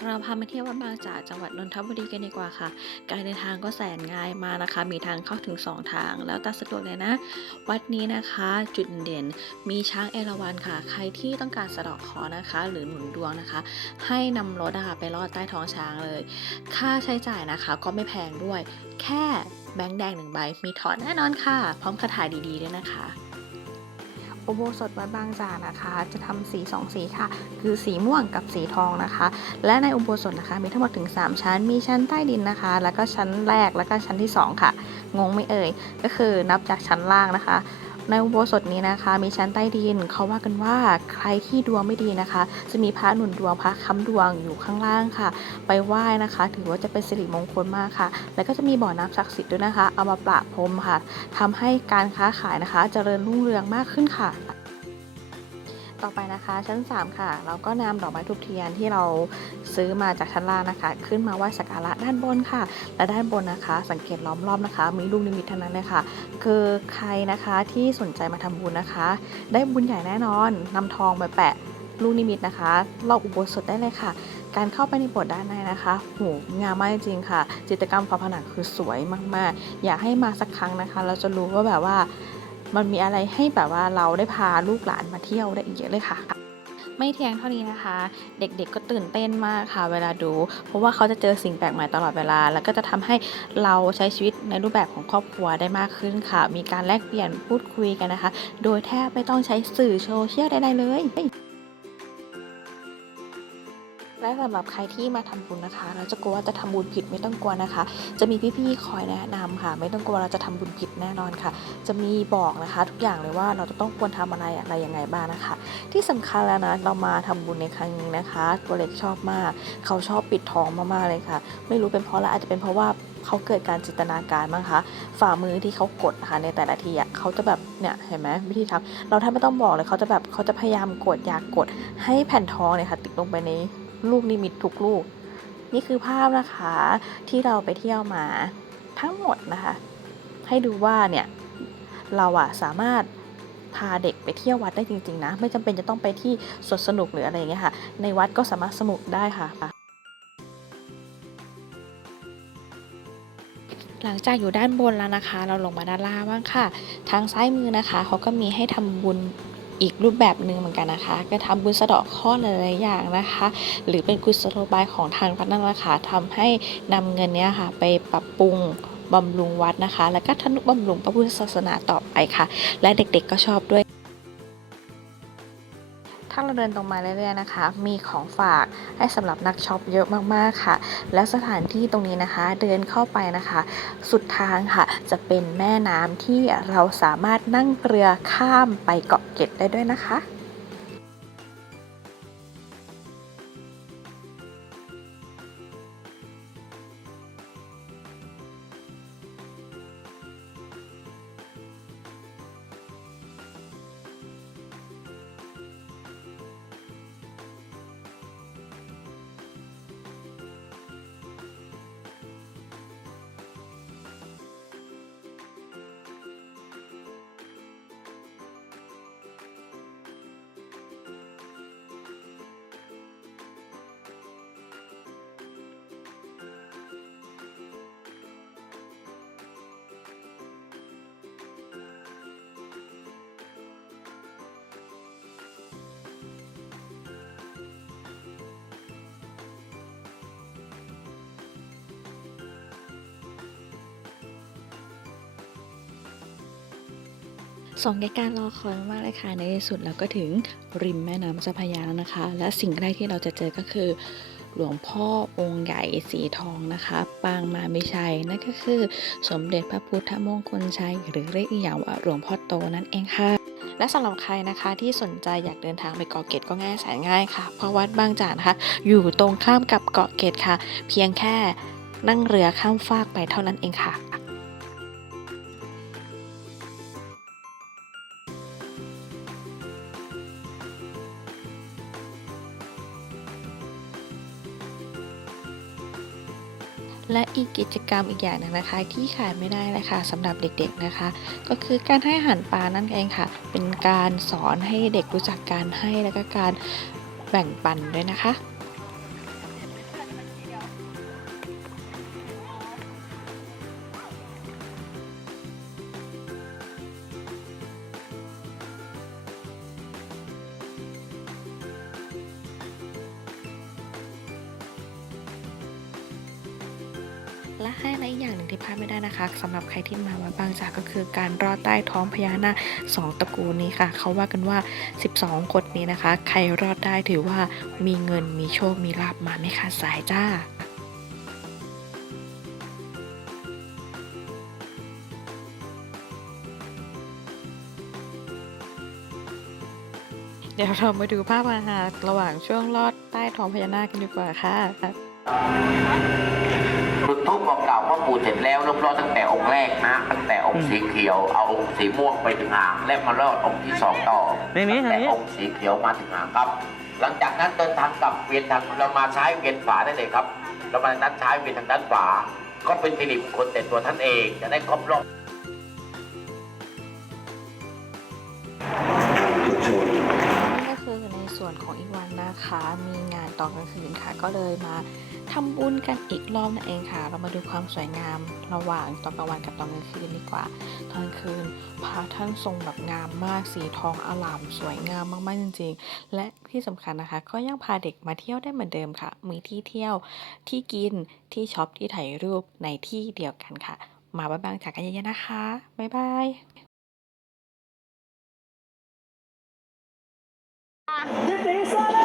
เราพามาเที่ยววัดบางจากจังหวัดนนทบุรีกันดีกว่าค่ะ การเดินทางก็แสนง่ายมานะคะ มีทางเข้าถึง 2 ทาง แล้วแต่สะดวกเลยนะ วัดนี้นะคะจุดเด่นมีช้างเอราวัณค่ะ ใครที่ต้องการสะเดอกคอนะคะ หรือหนุนดวงนะคะ ให้นำรถนะคะไปลอดใต้ท้องช้างเลย ค่าใช้จ่ายนะคะก็ไม่แพงด้วย แค่แบงค์แดงหนึ่งใบมีถอนแน่นอนค่ะ พร้อมคาถาดีๆด้วยนะคะ อุโบสถวัดบางจากนะคะ จะทำสีสองสีค่ะ คือสีม่วงกับสีทองนะคะ และในอุโบสถนะคะ มีทั้งหมดถึง 3 ชั้น มีชั้นใต้ดินนะคะ แล้วก็ชั้นแรกแล้วก็ชั้นที่ 2 ค่ะ งงไม่เอ่ย ก็คือนับจากชั้นล่างนะคะ ในอุโบสถนี้นะคะ มีชั้นใต้ดินเขาว่ากันว่าใครที่ดวงไม่ดีนะคะ จะมีพระหนุนดวงพระค้ำดวงอยู่ข้างล่างค่ะ ไปไหว้นะคะ ถือว่าจะเป็นสิริมงคลมากค่ะ แล้วก็จะมีบ่อน้ำศักดิ์สิทธิ์ด้วยนะคะ เอามาประพรมค่ะทำให้การค้าขายนะคะเจริญรุ่งเรืองมากขึ้นค่ะ ต่อไปนะคะ ชั้น 3 ค่ะ เราก็นำดอกไม้ทูบเทียนที่เราซื้อมาจากชั้นล่างนะคะ ขึ้นมาไหว้สักการะด้านบนค่ะ และด้านบนนะคะ สังเกตล้อมรอบนะคะ มีลูกนิมิตทั้งนั้นเลยค่ะ คือใครนะคะที่สนใจมาทำบุญนะคะ ได้บุญใหญ่แน่นอนนำทองไปแปะลูกนิมิตนะคะ รอบอุโบสถได้เลยค่ะ การเข้าไปในโบสถ์ด้านในนะคะโหงามมากจริงค่ะ จิตรกรรมฝาผนังคือสวยมากๆ อยากให้มาสักครั้งนะคะ เราจะรู้ว่าแบบว่า มันมีอะไรให้แบบว่าเราได้พาลูกหลานมาเที่ยวได้อีกเยอะเลยค่ะ ไม่เทียงเท่านี้นะคะ เด็กๆก็ตื่นเต้นมากค่ะ เวลาดู เพราะว่าเขาจะเจอสิ่งแปลกใหม่ตลอดเวลา แล้วก็จะทำให้เราใช้ชีวิตในรูปแบบของครอบครัวได้มากขึ้นค่ะ มีการแลกเปลี่ยนพูดคุยกันนะคะ โดยแทบไม่ต้องใช้สื่อโซเชียลใดๆเลย และสำหรับใครที่มาทำบุญนะคะ เราจะกลัวว่าจะทำบุญผิดไม่ต้องกลัวนะคะ จะมีพี่ๆคอยแนะนำค่ะ ไม่ต้องกลัวเราจะทำบุญผิดแน่นอนค่ะ จะมีบอกนะคะ ทุกอย่างเลยว่าเราจะต้องควรทำอะไรอะไรยังไงบ้างนะคะ ที่สำคัญแล้วนะเรามาทำบุญในครั้งนี้นะคะ ตัวเล็กชอบมาก เขาชอบปิดทองมากๆเลยค่ะ ไม่รู้เป็นเพราะอะไรอาจจะเป็นเพราะว่าเขาเกิดการจินตนาการมั้งคะฝ่ามือที่เขากดนะคะในแต่ละทีอะเขาจะแบบเนี่ยเห็นไหมวิธีทำเราแทบไม่ต้องบอกเลยเขาจะแบบเขาจะพยายามกดอยากกดให้แผ่นทองเนี่ยค่ะ ติดลงไปใน ลูกนิมิตทุกลูก นี่คือภาพนะคะที่เราไปเที่ยวมาทั้งหมดนะคะ ให้ดูว่าเนี่ยเราอะสามารถพาเด็กไปเที่ยววัดได้จริงๆนะ ไม่จำเป็นจะต้องไปที่สวนสนุกหรืออะไรอย่างเงี้ยค่ะ ในวัดก็สามารถสนุกได้ค่ะ หลังจากอยู่ด้านบนแล้วนะคะ เราลงมาด้านล่างบ้างค่ะ ทางซ้ายมือนะคะเขาก็มีให้ทำบุญ อีกรูปแบบหนึ่งเหมือนกันนะคะ ก็ทำบุญสะเดาะข้อหลายๆอย่างนะคะ หรือเป็นกุศโลบายของทางวัดนั่นแหละค่ะทำให้นำเงินเนี้ยค่ะ ไปปรับปรุงบำรุงวัดนะคะ แล้วก็ทนุบำรุงพระพุทธศาสนาต่อไปค่ะ และเด็กๆก็ชอบด้วย ถ้าเราเดินตรงมาเรื่อยๆนะคะ มีของฝากให้สำหรับนักช็อปเยอะมากๆค่ะ และสถานที่ตรงนี้นะคะ เดินเข้าไปนะคะ สุดทางค่ะ จะเป็นแม่น้ำที่เราสามารถนั่งเรือข้ามไปเกาะเกร็ดได้ด้วยนะคะ สองการรอคอยมากเลยค่ะในที่สุดเราก็ถึงริมแม่น้ำเจ้าพระยาแล้วนะคะ และสิ่งแรกที่เราจะเจอก็คือ หลวงพ่อองค์ใหญ่สีทองนะคะ ปางมาไม่ใช่นั่นก็คือ สมเด็จพระพุทธมงคลชัย หรือเรียกอีกอย่างว่าหลวงพ่อโตนั่นเองค่ะและสำหรับใครนะคะที่สนใจอยากเดินทางไปเกาะเกร็ดก็ง่ายแสนง่ายค่ะ เพราะวัดบางจากนะคะ อยู่ตรงข้ามกับเกาะเกร็ดค่ะ เพียงแค่นั่งเรือข้ามฟากไปเท่านั้นเองค่ะ และอีกกิจกรรมอีกอย่างหนึงนะคะ ที่ขาดไม่ได้เลยค่ะสำหรับเด็กๆนะคะ ก็คือการให้อาหารปลานั่นเองค่ะ เป็นการสอนให้เด็กรู้จักการให้และก็การแบ่งปันด้วยนะคะ และให้ไลท์อย่างหนึ่งที่พลาดไม่ได้นะคะสำหรับใครที่มาวัดบางจากก็คือการรอดใต้ท้องพญานาคสองตระกูลนี้ค่ะ เขาว่ากันว่า 12คนนี้นะคะ ใครรอดได้ถือว่ามีเงินมีโชคมีลาบมาไม่ขาดสายจ้าเดี๋ยวเรามาดูภาพอาหารระหว่างช่วงลอดใต้ท้องพญานาคกันดีกว่าค่ะ ปบอกกล่าวพ่อปู่เสร็จแล้วรอบๆตั้งแต่องค์แรกนะ ตั้งแต่องค์สีเขียวเอาองค์สีม่วงไปถึงหางและมาลอดองค์ที่สองต่อนี่นี่ตั้งแต่นี่องค์สีเขียวมาถึงหางครับ หลังจากนั้นเดินทางกลับเวียนทางเรามาใช้เวียนฝาได้เลยครับ เรามานัดใช้เวียนทางด้านฝาก็เป็นสิริมงคลแต่ตัวท่านเองจะได้ครบรอบนี่ก็คือใน ส่วนของอีกวันนะคะ มีงานตอนกลางคืนค่ะ ก็เลยมาทำบุญกันอีกรอบนั่นเองค่ะ เรามาดูความสวยงามระหว่างตอนกลางวันกับตอนกลางคืนดีกว่า ตอนกลางคืนพระท่านทรงแบบงามมาก สีทองอลามสวยงามมากๆจริง ๆ และที่สำคัญนะคะ ก็ยังพาเด็กมาเที่ยวได้เหมือนเดิมค่ะ มีที่เที่ยวที่กินที่ช็อปที่ถ่ายรูปในที่เดียวกันค่ะ มาบ้านบางจากกันเยอะๆนะคะบ๊ายบาย ยินดีซะแล้